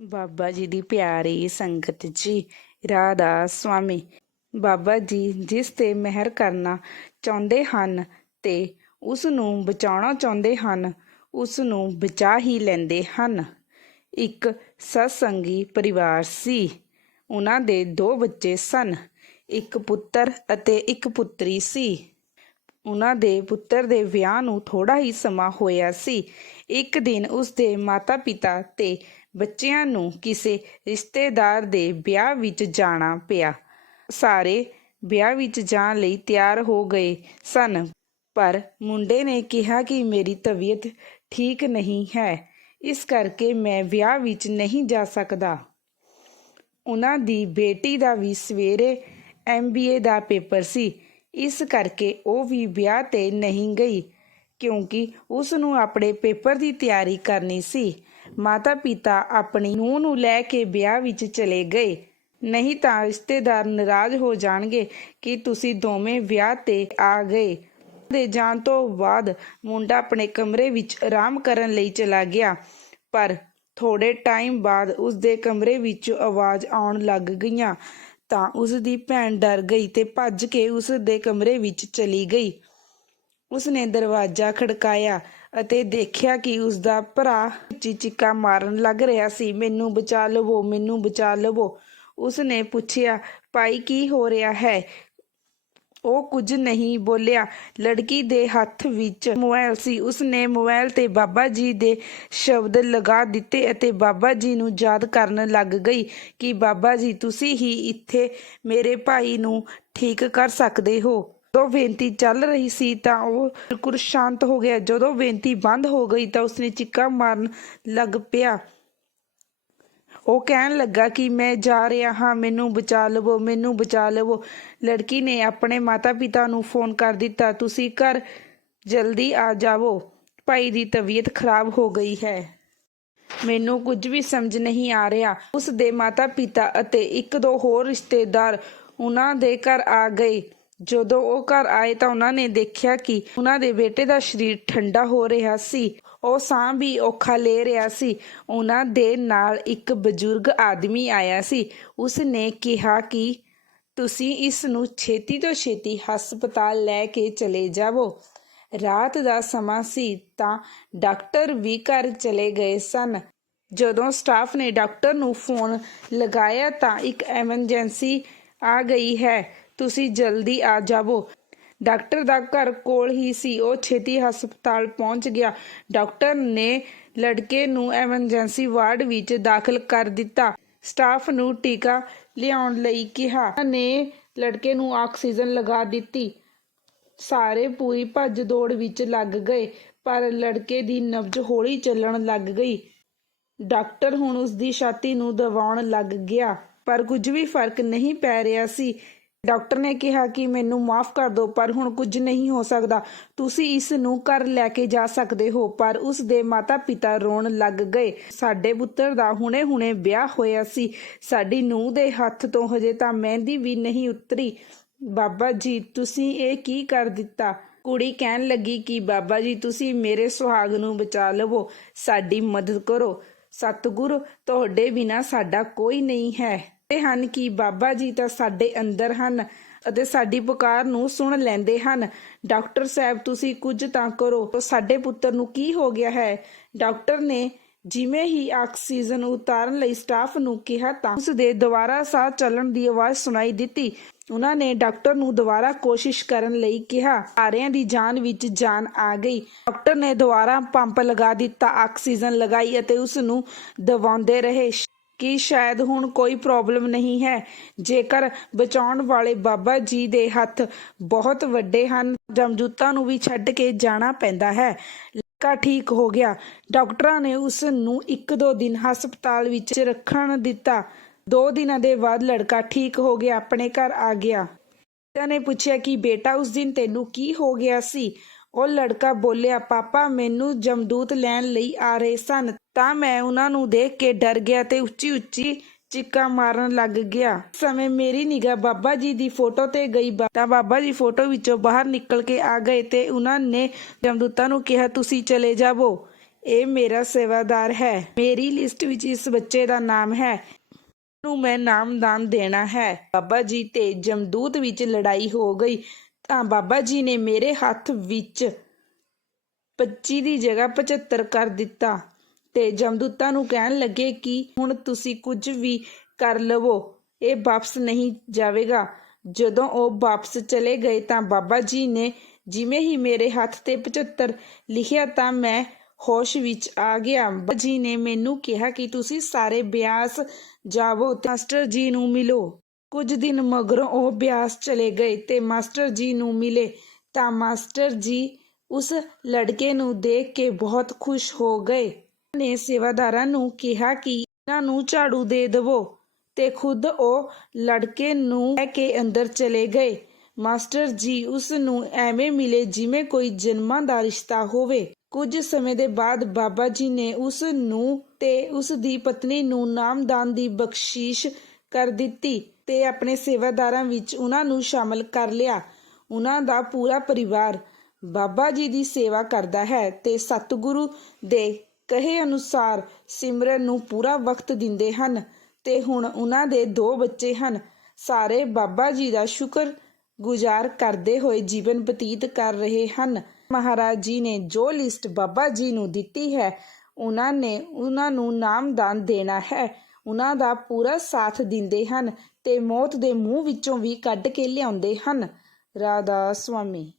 ਬਾਬਾ ਜੀ ਦੀ ਪਿਆਰੀ ਸੰਗਤ ਜੀ, ਰਾਧਾ ਸੁਆਮੀ। ਬਾਬਾ ਜੀ ਜਿਸ ਤੇ ਮਿਹਰ ਕਰਨਾ ਚਾਹੁੰਦੇ ਹਨ ਤੇ ਉਸ ਨੂੰ ਬਚਾਉਣਾ ਚਾਹੁੰਦੇ ਹਨ ਉਸ ਨੂੰ ਬਚਾ ਹੀ ਲੈਂਦੇ ਹਨ। ਇੱਕ ਸਤਸੰਗੀ ਪਰਿਵਾਰ ਸੀ। ਉਹਨਾਂ ਦੇ ਦੋ ਬੱਚੇ ਸਨ। ਇੱਕ ਪੁੱਤਰ ਅਤੇ ਇੱਕ ਪੁੱਤਰੀ ਸੀ। ਉਹਨਾਂ ਦੇ ਪੁੱਤਰ ਦੇ ਵਿਆਹ ਨੂੰ ਥੋੜਾ ਹੀ ਸਮਾਂ ਹੋਇਆ ਸੀ। ਇੱਕ ਦਿਨ ਉਸ ਦੇ ਮਾਤਾ-ਪਿਤਾ ਤੇ ਬੱਚਿਆਂ ਨੂੰ ਕਿਸੇ ਰਿਸ਼ਤੇਦਾਰ ਦੇ ਵਿਆਹ ਵਿੱਚ ਜਾਣਾ ਪਿਆ। ਸਾਰੇ ਵਿਆਹ ਵਿੱਚ ਜਾਣ ਲਈ ਤਿਆਰ ਹੋ ਗਏ ਸਨ, ਪਰ ਮੁੰਡੇ ਨੇ ਕਿਹਾ ਕਿ ਮੇਰੀ ਤਬੀਅਤ ਠੀਕ ਨਹੀਂ ਹੈ, ਇਸ ਕਰਕੇ ਮੈਂ ਵਿਆਹ ਵਿੱਚ ਨਹੀਂ ਜਾ ਸਕਦਾ। ਉਹਨਾਂ ਦੀ ਬੇਟੀ ਦਾ ਵੀ ਸਵੇਰੇ ਐਮਬੀਏ ਦਾ ਪੇਪਰ ਸੀ, ਇਸ ਕਰਕੇ ਉਹ ਵੀ ਵਿਆਹ ਤੇ ਨਹੀਂ ਗਈ, ਕਿਉਂਕਿ ਉਸ ਨੂੰ ਆਪਣੇ ਪੇਪਰ ਦੀ ਤਿਆਰੀ ਕਰਨੀ ਸੀ। ਮਾਤਾ ਪਿਤਾ ਆਪਣੀ ਨੂੰਹ ਨੂੰ ਲੈ ਕੇ ਵਿਆਹ ਵਿੱਚ ਚਲੇ ਗਏ। ਨਹੀਂ ਤਾਂ ਰਿਸ਼ਤੇਦਾਰ ਨਾਰਾਜ਼ ਹੋ ਜਾਣਗੇ ਕਿ ਤੁਸੀਂ ਦੋਵੇਂ ਵਿਆਹ ਤੇ ਆ ਗਏ। ਦੇ ਜਾਣ ਤੋਂ ਬਾਅਦ ਮੁੰਡਾ ਆਪਣੇ ਕਮਰੇ ਵਿੱਚ ਆਰਾਮ ਕਰਨ ਲਈ ਚਲਾ ਗਿਆ। ਪਰ ਥੋੜੇ ਟਾਈਮ ਬਾਅਦ ਉਸ ਦੇ ਕਮਰੇ ਵਿੱਚ ਆਵਾਜ਼ ਆਉਣ ਲੱਗ ਗਈਆਂ ਤਾਂ ਉਸ ਦੀ ਭੈਣ ਡਰ ਗਈ ਤੇ ਭੱਜ ਕੇ ਉਸ ਦੇ ਕਮਰੇ ਵਿੱਚ ਚਲੀ ਗਈ। ਉਸ ਨੇ ਦਰਵਾਜ਼ਾ ਖੜਕਾਇਆ ਅਤੇ ਦੇਖਿਆ ਕਿ ਉਸ ਦਾ ਭਰਾ ਚੀਚੀਕਾ ਮਾਰਨ ਲੱਗ ਰਿਹਾ ਸੀ। ਮੈਨੂੰ ਬਚਾ ਲਵੋ, ਮੈਨੂੰ ਬਚਾ ਲਵੋ। ਉਸ ਨੇ ਪੁੱਛਿਆ, ਭਾਈ, ਕੀ ਹੋ ਰਿਹਾ ਹੈ? ਉਹ ਕੁਝ ਨਹੀਂ ਬੋਲਿਆ। ਲੜਕੀ ਦੇ ਹੱਥ ਵਿੱਚ ਮੋਬਾਈਲ ਸੀ। ਉਸਨੇ ਮੋਬਾਈਲ ਤੇ ਬਾਬਾ ਜੀ ਦੇ ਸ਼ਬਦ ਲਗਾ ਦਿੱਤੇ ਅਤੇ ਬਾਬਾ ਜੀ ਨੂੰ ਯਾਦ ਕਰਨ ਲੱਗ ਗਈ ਕਿ, ਬਾਬਾ ਜੀ, ਤੁਸੀਂ ਹੀ ਇੱਥੇ ਮੇਰੇ ਭਾਈ ਨੂੰ ਠੀਕ ਕਰ ਸਕਦੇ ਹੋ। ਜਦੋਂ ਬੇਨਤੀ ਚੱਲ ਰਹੀ ਸੀ ਤਾਂ ਉਹ ਬਿਲਕੁਲ ਸ਼ਾਂਤ ਹੋ ਗਿਆ। ਜਦੋਂ ਬੇਨਤੀ ਬੰਦ ਹੋ ਗਈ ਤਾਂ ਉਸਨੇ ਚੀਕਾਂ ਮਾਰਨ ਲੱਗ ਪਿਆ। ਉਹ ਕਹਿਣ ਲੱਗਾ ਕਿ ਮੈਂ ਜਾ ਰਿਹਾ ਹਾਂ, ਮੈਨੂੰ ਬਚਾ ਲਵੋ, ਮੈਨੂੰ ਬਚਾ ਲਵੋ। ਲੜਕੀ ਨੇ ਆਪਣੇ ਮਾਤਾ-ਪਿਤਾ ਨੂੰ ਫੋਨ ਕਰ ਦਿੱਤਾ, ਤੁਸੀਂ ਘਰ ਜਲਦੀ ਆ ਜਾਵੋ। ਭਾਈ ਦੀ ਤਬੀਅਤ ਖਰਾਬ ਹੋ ਗਈ ਹੈ। ਮੈਨੂੰ ਕੁਝ ਵੀ ਸਮਝ ਨਹੀਂ ਆ ਰਿਹਾ। ਉਸ ਦੇ ਮਾਤਾ-ਪਿਤਾ ਅਤੇ ਇੱਕ ਦੋ ਹੋਰ ਰਿਸ਼ਤੇਦਾਰ ਉਹਨਾਂ ਦੇ ਘਰ ਆ ਗਏ। ਜਦੋਂ ਉਹ ਘਰ ਆਏ ਤਾਂ ਉਹਨਾਂ ਨੇ ਦੇਖਿਆ ਕਿ ਉਹਨਾਂ ਦੇ ਬੇਟੇ ਦਾ ਸਰੀਰ ਠੰਡਾ ਹੋ ਰਿਹਾ ਸੀ। ਉਹ ਸਾਹ ਵੀ ਔਖਾ ਲੈ ਰਿਹਾ ਸੀ। ਉਹਨਾਂ ਦੇ ਨਾਲ ਇੱਕ ਬਜ਼ੁਰਗ ਆਦਮੀ ਆਇਆ ਸੀ। ਉਸ ਨੇ ਕਿਹਾ ਕਿ ਤੁਸੀਂ ਇਸ ਨੂੰ ਛੇਤੀ ਤੋਂ ਛੇਤੀ ਹਸਪਤਾਲ ਲੈ ਕੇ ਚਲੇ ਜਾਵੋ। ਰਾਤ ਦਾ ਸਮਾਂ ਸੀ ਤਾਂ ਡਾਕਟਰ ਵੀ ਘਰ ਚਲੇ ਗਏ ਸਨ। ਜਦੋਂ ਸਟਾਫ ਨੇ ਡਾਕਟਰ ਨੂੰ ਫੋਨ ਲਗਾਇਆ ਤਾਂ ਇੱਕ ਐਮਰਜੈਂਸੀ ਆ ਗਈ ਹੈ। ਤੁਸੀਂ ਜਲਦੀ ਆ ਜਾਵੋ। ਡਾਕਟਰ ਦਾ ਘਰ ਕੋਲ ਹੀ ਸੀ, ਉਹ ਛੇਤੀ ਹਸਪਤਾਲ ਪਹੁੰਚ ਗਿਆ। ਡਾਕਟਰ ਨੇ ਲੜਕੇ ਨੂੰ ਐਮਰਜੈਂਸੀ ਵਾਰਡ ਵਿੱਚ ਦਾਖਲ ਕਰ ਦਿੱਤਾ। ਸਟਾਫ ਨੂੰ ਟੀਕਾ ਲਿਆਉਣ ਲਈ ਕਿਹਾ। ਨੇ ਲੜਕੇ ਨੂੰ ਆਕਸੀਜਨ ਲਗਾ ਦਿੱਤੀ। ਸਾਰੇ ਪੂਰੀ ਭੱਜ ਦੌੜ ਵਿੱਚ ਲੱਗ ਗਏ, ਪਰ ਲੜਕੇ ਦੀ ਨਬਜ਼ ਹੌਲੀ ਚੱਲਣ ਲੱਗ ਗਈ। ਡਾਕਟਰ ਹੁਣ ਉਸ ਦੀ ਛਾਤੀ ਨੂੰ ਦਬਾਉਣ ਲੱਗ ਗਿਆ, ਪਰ ਕੁਝ ਵੀ ਫ਼ਰਕ ਨਹੀਂ ਪੈ ਰਿਹਾ ਸੀ। ਡਾਕਟਰ ਨੇ ਕਿਹਾ ਕਿ ਮੈਨੂੰ ਮਾਫ ਕਰ ਦਿਓ, ਪਰ ਹੁਣ ਕੁਝ ਨਹੀਂ ਹੋ ਸਕਦਾ। ਤੁਸੀਂ ਇਸ ਨੂੰ ਘਰ ਲੈ ਕੇ ਜਾ ਸਕਦੇ ਹੋ, ਪਰ ਉਸ ਦੇ ਮਾਤਾ-ਪਿਤਾ ਰੋਣ ਲੱਗ ਗਏ। ਸਾਡੇ ਪੁੱਤਰ ਦਾ ਹੁਣੇ-ਹੁਣੇ ਵਿਆਹ ਹੋਇਆ ਸੀ। ਸਾਡੀ ਨੂੰਹ ਦੇ ਹੱਥ ਤੋਂ ਹਜੇ ਤਾਂ ਮਹਿੰਦੀ ਵੀ ਨਹੀਂ ਉਤਰੀ। ਬਾਬਾ ਜੀ, ਤੁਸੀਂ ਇਹ ਕੀ ਕਰ ਦਿੱਤਾ? ਕੁੜੀ ਕਹਿਣ ਲੱਗੀ ਕਿ, ਬਾਬਾ ਜੀ, ਤੁਸੀਂ ਮੇਰੇ ਸੁਹਾਗ ਨੂੰ ਬਚਾ ਲਵੋ, ਸਾਡੀ ਮਦਦ ਕਰੋ। ਸਤਿਗੁਰ, ਤੁਹਾਡੇ ਬਿਨਾ ਸਾਡਾ ਕੋਈ ਨਹੀਂ ਹੈ। ਹਨ ਕਿ ਬਾਬਾ ਜੀ ਤਾਂ ਸਾਡੇ ਅੰਦਰ ਹਨ ਅਤੇ ਸਾਡੀ ਪੁਕਾਰ ਨੂੰ ਸੁਣ ਲੈਂਦੇ ਹਨ। ਡਾਕਟਰ ਸਾਹਿਬ, ਤੁਸੀਂ ਕੁਝ ਤਾਂ ਕਰੋ। ਸਾਡੇ ਪੁੱਤਰ ਨੂੰ ਕੀ ਹੋ ਗਿਆ ਹੈ? ਡਾਕਟਰ ਨੇ ਜਿਵੇਂ ਹੀ ਆਕਸੀਜਨ ਉਤਾਰਨ ਲਈ ਸਟਾਫ ਨੂੰ ਕਿਹਾ ਤਾਂ ਉਸ ਦੇ ਦੁਬਾਰਾ ਸਾਹ ਚੱਲਣ ਦੀ ਆਵਾਜ਼ ਸੁਣਾਈ ਦਿੱਤੀ। ਉਹਨਾਂ ਨੇ ਡਾਕਟਰ ਨੂੰ ਦੁਬਾਰਾ ਕੋਸ਼ਿਸ਼ ਕਰਨ ਲਈ ਕਿਹਾ। ਸਾਰਿਆਂ ਦੀ ਜਾਨ ਵਿੱਚ ਜਾਨ ਆ ਗਈ। ਡਾਕਟਰ ਨੇ ਦੁਬਾਰਾ ਪੰਪ ਲਗਾ ਦਿੱਤਾ, ਆਕਸੀਜਨ ਲਗਾਈ ਅਤੇ ਉਸ ਨੂੰ ਦਬਾਉਂਦੇ ਰਹੇ। ਕਿ ਸ਼ਾਇਦ ਹੁਣ ਕੋਈ ਪ੍ਰੋਬਲਮ ਨਹੀਂ ਹੈ। ਜੇਕਰ ਬਚਾਉਣ ਵਾਲੇ ਬਾਬਾ ਜੀ ਦੇ ਹੱਥ ਬਹੁਤ ਵੱਡੇ ਹਨ, ਜਮਜੂਤਾਂ ਨੂੰ ਵੀ ਛੱਡ ਕੇ ਜਾਣਾ ਪੈਂਦਾ ਹੈ। ਲੜਕਾ ਠੀਕ ਹੋ ਗਿਆ। ਡਾਕਟਰਾਂ ਨੇ ਉਸ ਨੂੰ ਇੱਕ ਦੋ ਦਿਨ ਹਸਪਤਾਲ ਵਿੱਚ ਰੱਖਣ ਦਿੱਤਾ। ਦੋ ਦਿਨਾਂ ਦੇ ਬਾਅਦ ਲੜਕਾ ਠੀਕ ਹੋ ਗਿਆ, ਆਪਣੇ ਘਰ ਆ ਗਿਆ। ਪਿਤਾ ਨੇ ਪੁੱਛਿਆ ਕਿ, ਬੇਟਾ, ਉਸ ਦਿਨ ਤੈਨੂੰ ਕੀ ਹੋ ਗਿਆ ਸੀ? ਉਹ ਲੜਕਾ ਬੋਲਿਆ, ਪਾਪਾ, ਮੈਨੂੰ ਜਮਦੂਤ ਲੈਣ ਲਈ ਆ ਰਹੇ ਸਨ। ਤਾਂ ਮੈਂ ਉਹਨਾਂ ਨੂੰ ਦੇਖ ਕੇ ਡਰ ਗਿਆ ਤੇ ਉੱਚੀ ਉੱਚੀ ਚੀਕਾਂ ਮਾਰਨ ਲੱਗ ਗਿਆ। ਉਸ ਸਮੇਂ ਮੇਰੀ ਨਿਗਾਹ ਬਾਬਾ ਜੀ ਦੀ ਫੋਟੋ ਤੇ ਗਈ ਤਾਂ ਬਾਬਾ ਜੀ ਫੋਟੋ ਵਿੱਚੋਂ ਬਾਹਰ ਨਿਕਲ ਕੇ ਆ ਗਏ ਤੇ ਉਹਨਾਂ ਨੇ ਜਮਦੂਤਾਂ ਨੂੰ ਕਿਹਾ, ਤੁਸੀਂ ਚਲੇ ਜਾਵੋ। ਇਹ ਮੇਰਾ ਸੇਵਾਦਾਰ ਹੈ। ਮੇਰੀ ਲਿਸਟ ਵਿੱਚ ਇਸ ਬੱਚੇ ਦਾ ਨਾਮ ਹੈ। ਨੂੰ ਮੈਂ ਨਾਮਦਾਨ ਦੇਣਾ ਹੈ। ਬਾਬਾ ਜੀ ਤੇ ਜਮਦੂਤ ਵਿੱਚ ਲੜਾਈ ਹੋ ਗਈ। ਤਾਂ ਬਾਬਾ ਜੀ ਨੇ ਮੇਰੇ ਹੱਥ ਵਿੱਚ 25 ਦੀ ਜਗ੍ਹਾ 75 ਕਰ ਦਿੱਤਾ। ਤੇ ਜਮਦੂਤਾਂ ਨੂੰ ਕਹਿਣ ਲੱਗੇ ਕਿ ਹੁਣ ਤੁਸੀਂ ਕੁਝ ਵੀ ਕਰ ਲਵੋ, ਇਹ ਵਾਪਸ ਨਹੀਂ ਜਾਵੇਗਾ। ਜਦੋਂ ਉਹ ਵਾਪਸ ਚਲੇ ਗਏ ਤਾਂ ਬਾਬਾ ਜੀ ਨੇ ਜਿਵੇਂ ਹੀ ਮੇਰੇ ਹੱਥ ਤੇ 75 ਲਿਖਿਆ ਤਾਂ ਮੈਂ ਹੋਸ਼ ਵਿੱਚ ਆ ਗਿਆ। ਬਾਬਾ ਜੀ ਨੇ ਮੈਨੂੰ ਕਿਹਾ ਕਿ ਤੁਸੀਂ ਸਾਰੇ ਬਿਆਸ ਜਾਵੋ ਤੇ ਮਾਸਟਰ ਜੀ ਨੂੰ ਮਿਲੋ। ਕੁਝ ਦਿਨ ਮਗਰੋਂ ਉਹ ਬਿਆਸ ਚਲੇ ਗਏ ਤੇ ਮਾਸਟਰ ਜੀ ਨੂੰ ਮਿਲੇ ਤਾਂ ਮਾਸਟਰ ਜੀ ਉਸ ਲੜਕੇ ਨੂੰ ਦੇਖ ਕੇ ਬਹੁਤ ਖੁਸ਼ ਹੋ ਗਏ। ਨੇ ਸੇਵਾਦਾਰਾਂ ਨੂੰ ਕਿਹਾ ਕਿ ਇਹਨਾਂ ਨੂੰ ਝਾੜੂ ਦੇ ਦੇਵੋ ਤੇ ਖੁਦ ਉਹ ਲੜਕੇ ਨੂੰ ਲੈ ਕੇ ਅੰਦਰ ਚਲੇ ਗਏ। ਮਾਸਟਰ ਜੀ, ਉਸ ਨੂੰ ਐਵੇਂ ਮਿਲੇ ਜਿਵੇਂ ਕੋਈ ਜਨਮਾਂ ਦਾ ਰਿਸ਼ਤਾ ਹੋਵੇ। ਕੁਝ ਸਮੇਂ ਦੇ ਬਾਅਦ ਬਾਬਾ ਜੀ ਨੇ ਉਸ ਨੂੰ ਤੇ ਉਸ ਦੀ ਪਤਨੀ ਨੂੰ ਨਾਮਦਾਨ ਦੀ ਬਖਸ਼ੀਸ਼ ਕਰ ਦਿੱਤੀ ਤੇ ਆਪਣੇ ਸੇਵਾਦਾਰਾਂ ਵਿੱਚ ਉਹਨਾਂ ਨੂੰ ਸ਼ਾਮਲ ਕਰ ਲਿਆ। ਉਹਨਾਂ ਦਾ ਪੂਰਾ ਪਰਿਵਾਰ ਬਾਬਾ ਜੀ ਦੀ ਸੇਵਾ ਕਰਦਾ ਹੈ ਤੇ ਸਤਿਗੁਰੂ ਦੇ ਕਹੇ ਅਨੁਸਾਰ ਸਿਮਰਨ ਨੂੰ ਪੂਰਾ ਵਕਤ ਦਿੰਦੇ ਹਨ ਤੇ ਹੁਣ ਉਹਨਾਂ ਦੇ ਦੋ ਬੱਚੇ ਹਨ। ਸਾਰੇ ਬਾਬਾ ਜੀ ਦਾ ਸ਼ੁਕਰ ਗੁਜ਼ਾਰ ਕਰਦੇ ਹੋਏ ਜੀਵਨ ਬਤੀਤ ਕਰ ਰਹੇ ਹਨ। ਮਹਾਰਾਜ ਜੀ ਨੇ ਜੋ ਲਿਸਟ ਬਾਬਾ ਜੀ ਨੂੰ ਦਿੱਤੀ ਹੈ, ਉਹਨਾਂ ਨੇ ਉਹਨਾਂ ਨੂੰ ਨਾਮਦਾਨ ਦੇਣਾ ਹੈ। ਉਹਨਾਂ ਦਾ ਪੂਰਾ ਸਾਥ ਦਿੰਦੇ ਹਨ ਤੇ ਮੌਤ ਦੇ ਮੂੰਹ ਵਿੱਚੋਂ ਵੀ ਕੱਢ ਕੇ ਲਿਆਉਂਦੇ ਹਨ। ਰਾਧਾ ਸੁਆਮੀ